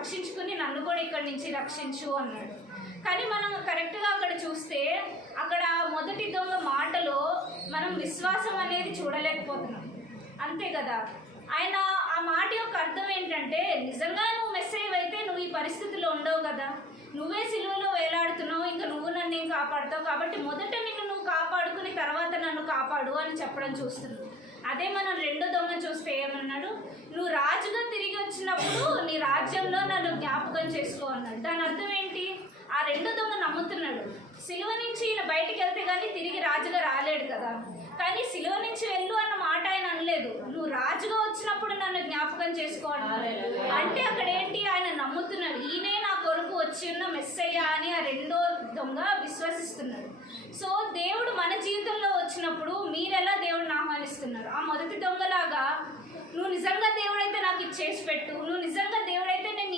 రక్షించుకుని నన్ను కూడా ఇక్కడి నుంచి రక్షించు అన్నాడు. కానీ మనం కరెక్ట్గా అక్కడ చూస్తే అక్కడ మొదటి దొంగ మాటలో మనం విశ్వాసం అనేది చూడలేకపోతున్నాం, అంతే కదా. ఆయన ఆ మాట యొక్క అర్థం ఏంటంటే, నిజంగా నువ్వు మెస్సేజ్ అయితే నువ్వు ఈ పరిస్థితిలో ఉండవు కదా, నువ్వే సిలువలో వేలాడుతున్నావు, ఇంకా నువ్వు నన్ను ఏం కాపాడుతావు, కాబట్టి మొదట నిన్ను నువ్వు కాపాడుకుని తర్వాత నన్ను కాపాడు అని చెప్పడం చూస్తున్నావు. అదే మనం రెండో దొంగ చూస్తే ఏమన్నాడు, నువ్వు రాజుగా తిరిగి వచ్చినప్పుడు నీ రాజ్యంలో నన్ను జ్ఞాపకం చేసుకో అన్నాడు. దాని అర్థం ఏంటి, ఆ రెండో దొంగ నమ్ముతున్నాడు, సిలువ నుంచి ఈయన బయటికి వెళ్తే కానీ తిరిగి రాజుగా రాలేడు కదా, కానీ సిలువ నుంచి వెళ్ళు అన్న మాట ఆయన అనలేదు, నువ్వు రాజుగా వచ్చినప్పుడు నన్ను జ్ఞాపకం చేసుకో అన్నాడు. అంటే అక్కడ ఏంటి, ఆయన నమ్ముతున్నాడు, ఈయనే నా కొరకు వచ్చి ఉన్న మెస్సయ్య అని ఆ రెండో దొంగ విశ్వసిస్తున్నాడు. సో దేవుడు మన జీవితంలో వచ్చినప్పుడు మీరెలా దేవుడిని ఆహ్వానిస్తున్నారు? ఆ మొదటి దొంగలాగా నువ్వు నిజంగా దేవుడైతే నాకు ఇచ్చేసి పెట్టు, నువ్వు నిజంగా దేవుడైతే నేను